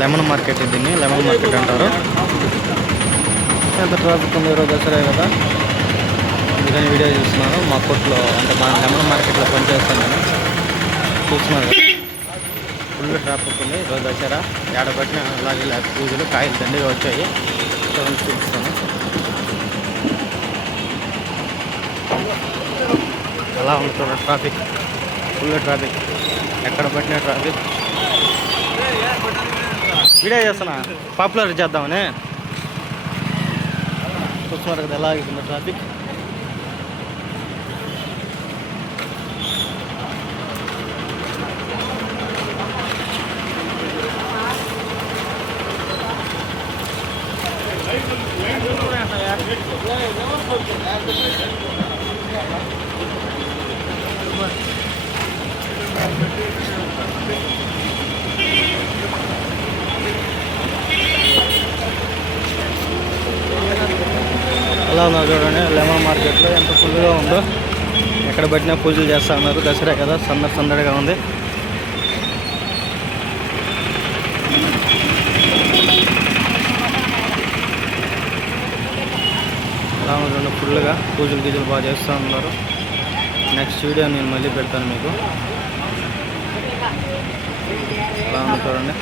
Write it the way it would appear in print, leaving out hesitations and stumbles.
Lemon market, దీన్ని lemon market అంటారు. ఎంత ట్రాఫిక్ ఉంది ఈరోజు దసరా కదా, అందుకని వీడియో చూస్తున్నాను. మా కొట్లో అంటే మా లెమన్ మార్కెట్లో పనిచేస్తాను నేను. చూస్తున్నారు కదా, ఫుల్ ట్రాఫిక్ ఉంది ఈరోజు దసరా. ఏడబట్టిన అలాగే పూజలు కాయలు దండిగా వచ్చాయి. చూపిస్తాను అలా ఉంది చూడండి. ట్రాఫిక్ ఫుల్ ట్రాఫిక్, ఎక్కడ పట్టిన ట్రాఫిక్. వీడియో చేస్తున్నా, పాపులర్ చేద్దామని. చూస్తున్నారు కదా ఎలా అవుతుంది ట్రాఫిక్. అలా ఉన్నారు చూడండి, లెమన్ మార్కెట్లో ఎంత ఫుల్గా ఉందో. ఎక్కడ పట్టినా పూజలు చేస్తూ ఉన్నారు. దసరా కదా, సందడిగా ఉంది. అలా చూడండి, ఫుల్గా పూజలు బాగా చేస్తూ ఉన్నారు. నెక్స్ట్ వీడియో నేను మళ్ళీ పెడతాను మీకు. అలా ఉంది చూడండి.